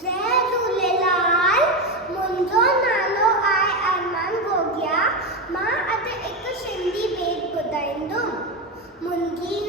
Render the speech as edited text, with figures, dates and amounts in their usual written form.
जय झूलेलाल। मुंहिंजो नालो आहे अरमान गोगिया। मां अॼु हिकु सिंधी ॿेट ॿुधाईंदुमि। मुंहिंजी